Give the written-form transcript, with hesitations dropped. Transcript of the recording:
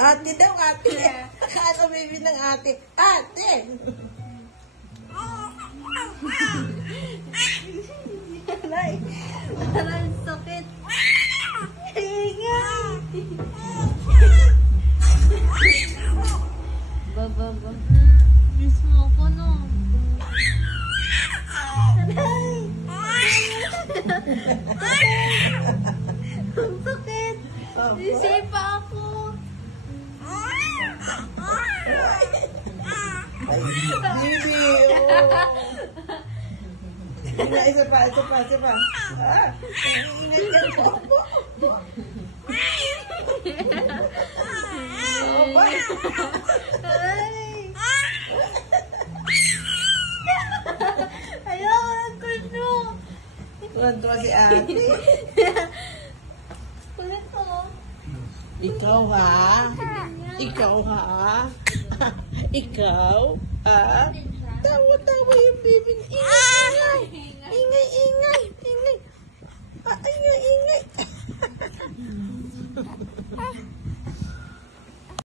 Ate daw, ate. Akala baby ng ate. Ate! Aray! Aray, sakit! Ingay! Ba. Miss mo ako, no? Aray! Ang sakit! Isay pa ako! Baby, oh. Isa pa. Ah, ingat yan po. Oh, bye. Ayoko ng tulo! Tuwan-tuwa si ate. Kulit ko. Ikaw ha? Ikaw? Ha? Tawa-tawa yung baby. Ingay!